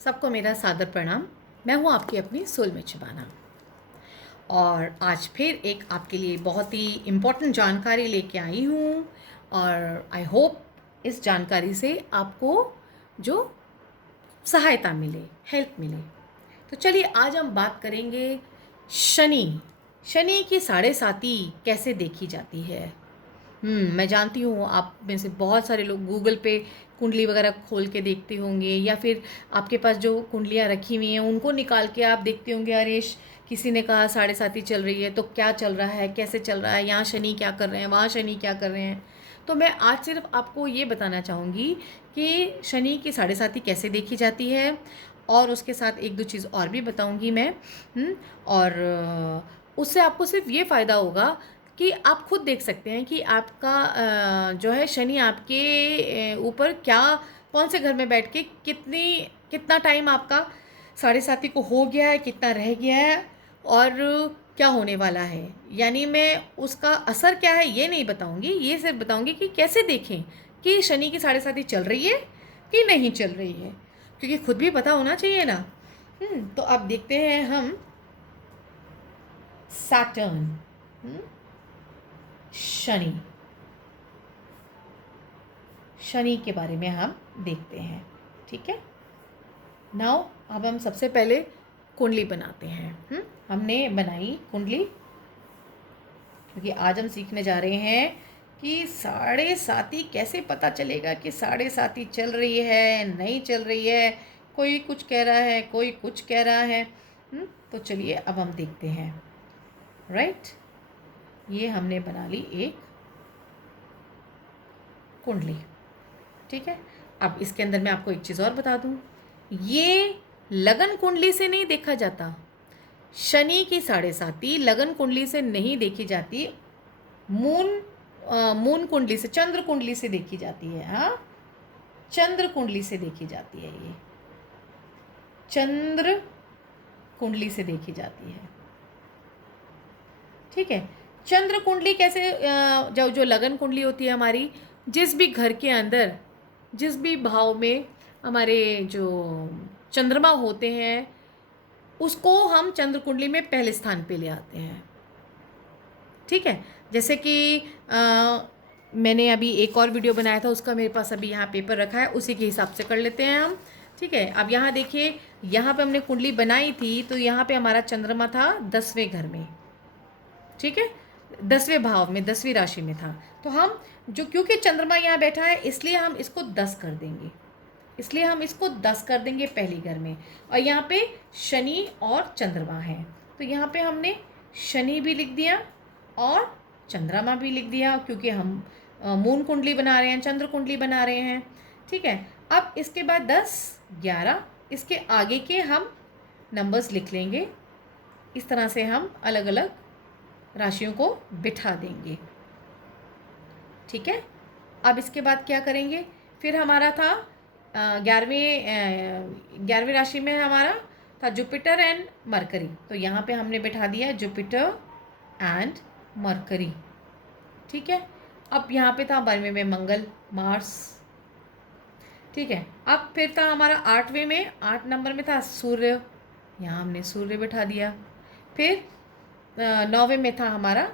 सबको मेरा सादर प्रणाम। मैं हूँ आपकी अपनी सोलमेट शबाना और आज फिर एक आपके लिए बहुत ही इम्पोर्टेंट जानकारी लेके आई हूँ और आई होप इस जानकारी से आपको जो सहायता मिले, हेल्प मिले। तो चलिए आज हम बात करेंगे शनि। शनि की साढ़े साती कैसे देखी जाती है। मैं जानती हूँ आप में से बहुत सारे लोग गूगल पे कुंडली वगैरह खोल के देखते होंगे या फिर आपके पास जो कुंडलियाँ रखी हुई हैं उनको निकाल के आप देखते होंगे। अरे किसी ने कहा साढ़े साती चल रही है तो क्या चल रहा है, कैसे चल रहा है, यहाँ शनि क्या कर रहे हैं, वहाँ शनि क्या कर रहे हैं। तो मैं आज सिर्फ आपको ये बताना चाहूँगी कि शनि की साढ़े साती कैसे देखी जाती है और उसके साथ एक दो चीज़ और भी बताऊँगी मैं। और उससे आपको सिर्फ ये फ़ायदा होगा कि आप खुद देख सकते हैं कि आपका जो है शनि आपके ऊपर क्या, कौन से घर में बैठ के कितना टाइम आपका साढ़े साती को हो गया है, कितना रह गया है और क्या होने वाला है। यानी मैं उसका असर क्या है ये नहीं बताऊंगी, ये सिर्फ बताऊंगी कि कैसे देखें कि शनि की साढ़े साती चल रही है कि नहीं चल रही है, क्योंकि खुद भी पता होना चाहिए ना। तो अब देखते हैं हम सैटर्न, शनि। शनि के बारे में हम देखते हैं, ठीक है। नाउ अब हम सबसे पहले कुंडली बनाते हैं। हमने बनाई कुंडली क्योंकि आज हम सीखने जा रहे हैं कि साढ़े साती कैसे पता चलेगा कि साढ़े साती चल रही है नहीं चल रही है। कोई कुछ कह रहा है, कोई कुछ कह रहा है। तो चलिए अब हम देखते हैं। राइट, ये हमने बना ली एक कुंडली, ठीक है। अब इसके अंदर मैं आपको एक चीज़ और बता दूं, ये लगन कुंडली से नहीं देखा जाता। शनि की साढ़े साती लगन कुंडली से नहीं देखी जाती, मून कुंडली से, चंद्र कुंडली से देखी जाती है। हाँ, चंद्र कुंडली से देखी जाती है, ये चंद्र कुंडली से देखी जाती है, ठीक है। चंद्र कुंडली कैसे, जो लगन कुंडली होती है हमारी, जिस भी घर के अंदर, जिस भी भाव में हमारे जो चंद्रमा होते हैं उसको हम चंद्र कुंडली में पहले स्थान पे ले आते हैं, ठीक है। जैसे कि मैंने अभी एक और वीडियो बनाया था, उसका मेरे पास अभी यहाँ पेपर रखा है, उसी के हिसाब से कर लेते हैं हम, ठीक है। अब यहाँ देखिए, यहाँ पे हमने कुंडली बनाई थी तो यहाँ पे हमारा चंद्रमा था 10वें घर में, ठीक है, 10वें भाव में, 10वीं राशि में था। तो हम जो, क्योंकि चंद्रमा यहाँ बैठा है इसलिए हम इसको 10 कर देंगे, इसलिए हम इसको 10 कर देंगे पहली घर में। और यहाँ पे शनि और चंद्रमा है तो यहाँ पे हमने शनि भी लिख दिया और चंद्रमा भी लिख दिया, क्योंकि हम मून कुंडली बना रहे हैं, चंद्र कुंडली बना रहे हैं, ठीक है। अब इसके बाद 10, 11, इसके आगे के हम नंबर्स लिख लेंगे। इस तरह से हम अलग अलग राशियों को बिठा देंगे, ठीक है। अब इसके बाद क्या करेंगे, फिर हमारा था 11वीं राशि में हमारा था जुपिटर एंड मरकरी, तो यहाँ पे हमने बिठा दिया जुपिटर एंड मरकरी, ठीक है। अब यहाँ पे था 12वें में मंगल, मार्स, ठीक है। अब फिर था हमारा 8वें में, 8 नंबर में था सूर्य, यहाँ हमने सूर्य बिठा दिया। फिर 9वें में था हमारा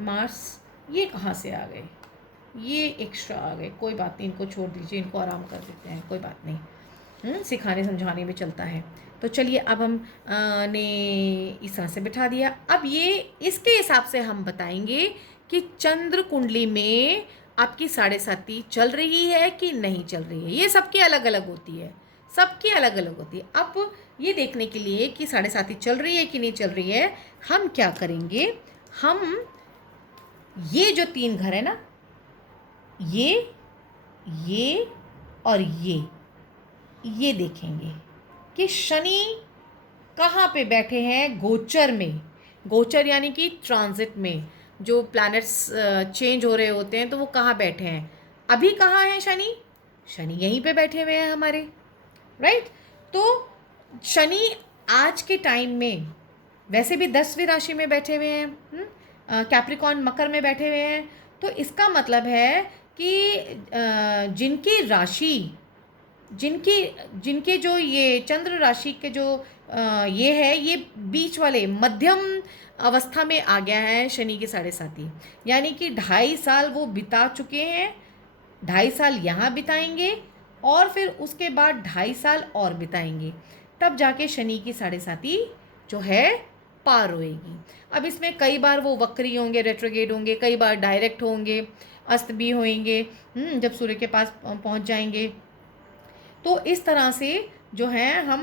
मार्स। ये कहाँ से आ गए, ये एक्स्ट्रा आ गए, कोई बात नहीं, इनको छोड़ दीजिए, इनको आराम कर देते हैं, कोई बात नहीं, सिखाने समझाने में चलता है। तो चलिए अब हम ने इस तरह से बिठा दिया। अब ये इसके हिसाब से हम बताएंगे कि चंद्र कुंडली में आपकी साढ़े साती चल रही है कि नहीं चल रही है। ये सबकी अलग अलग होती है, सबकी अलग अलग होती है। अब ये देखने के लिए कि साढ़े साती चल रही है कि नहीं चल रही है, हम क्या करेंगे, हम ये जो 3 घर है ना, ये और ये देखेंगे कि शनि कहाँ पे बैठे हैं गोचर में। गोचर यानी कि ट्रांजिट में, जो प्लैनेट्स चेंज हो रहे होते हैं तो वो कहाँ बैठे हैं। अभी कहाँ हैं शनि, शनि यहीं पे बैठे हुए हैं हमारे, राइट। तो शनि आज के टाइम में वैसे भी 10वीं राशि में बैठे हुए हैं, कैप्रिकॉन मकर में बैठे हुए हैं। तो इसका मतलब है कि जिनकी राशि जिनके जो ये चंद्र राशि के जो ये है, ये बीच वाले मध्यम अवस्था में आ गया है शनि की साढ़े साथी, यानी कि 2.5 साल वो बिता चुके हैं, 2.5 साल यहाँ बिताएंगे और फिर उसके बाद 2.5 साल और बिताएंगे, तब जाके शनि की साढ़े साथी जो है पार होएगी। अब इसमें कई बार वो वक्री होंगे, रेट्रोगेड होंगे, कई बार डायरेक्ट होंगे, अस्त भी होंगे जब सूर्य के पास पहुंच जाएंगे। तो इस तरह से जो है हम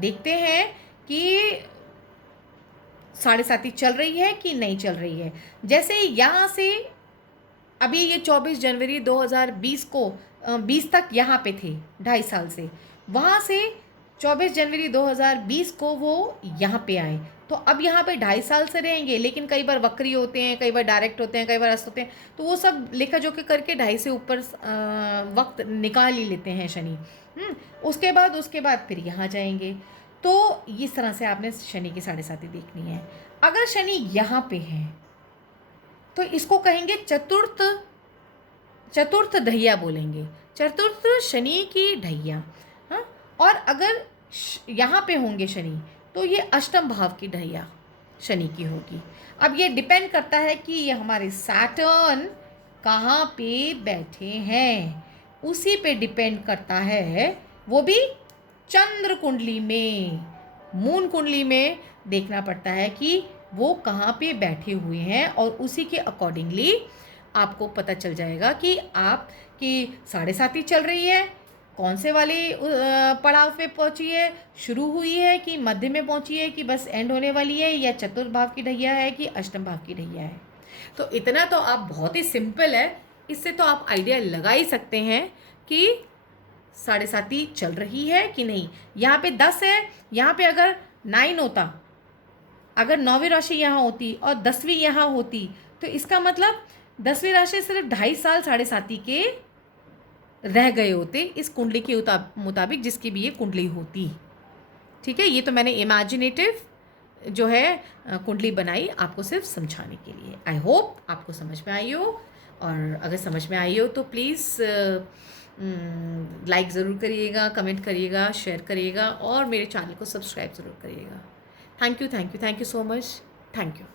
देखते हैं कि साढ़े साथी चल रही है कि नहीं चल रही है। जैसे यहाँ से अभी ये 24 जनवरी 2020 को 20 तक यहाँ पे थे 2.5 साल से, वहाँ से 24 जनवरी 2020 को वो यहाँ पे आए, तो अब यहाँ पे 2.5 साल से रहेंगे, लेकिन कई बार वक्री होते हैं, कई बार डायरेक्ट होते हैं, कई बार अस्त होते हैं, तो वो सब लेखा जोखा करके 2.5 से ऊपर वक्त निकाल ही लेते हैं शनि। उसके बाद फिर यहाँ जाएंगे। तो इस तरह से आपने शनि की साढ़े साथी देखनी है। अगर शनि यहाँ पे है तो इसको कहेंगे चतुर्थ ढैया बोलेंगे, चतुर्थ शनि की ढैया। हाँ, और अगर यहाँ पे होंगे शनि तो ये अष्टम भाव की ढैया शनि की होगी। अब ये डिपेंड करता है कि ये हमारे सैटर्न कहाँ पे बैठे हैं, उसी पे डिपेंड करता है। वो भी चंद्र कुंडली में, मून कुंडली में देखना पड़ता है कि वो कहाँ पे बैठे हुए हैं, और उसी के अकॉर्डिंगली आपको पता चल जाएगा कि आपकी साढ़े साथी चल रही है, कौन से वाले पड़ाव पे पहुंची है, शुरू हुई है कि मध्य में पहुंची है कि बस एंड होने वाली है, या चतुर्थ भाव की ढैया है कि अष्टम भाव की ढैया है। तो इतना तो आप, बहुत ही सिंपल है, इससे तो आप आइडिया लगा ही सकते हैं कि साढ़े साथी चल रही है कि नहीं। यहाँ पे 10 है, यहाँ पे अगर 9 होता, अगर 9वीं राशि यहाँ होती और 10वीं यहाँ होती, तो इसका मतलब 10वीं राशि सिर्फ 2.5 साल साढ़े साथी के रह गए होते इस कुंडली के मुताबिक, जिसकी भी ये कुंडली होती। ठीक है, ये तो मैंने इमेजिनेटिव जो है कुंडली बनाई आपको सिर्फ समझाने के लिए। आई होप आपको समझ में आई हो, और अगर समझ में आई हो तो प्लीज़ लाइक ज़रूर करिएगा, कमेंट करिएगा, शेयर करिएगा, और मेरे चैनल को सब्सक्राइब ज़रूर करिएगा। Thank you so much. Thank you.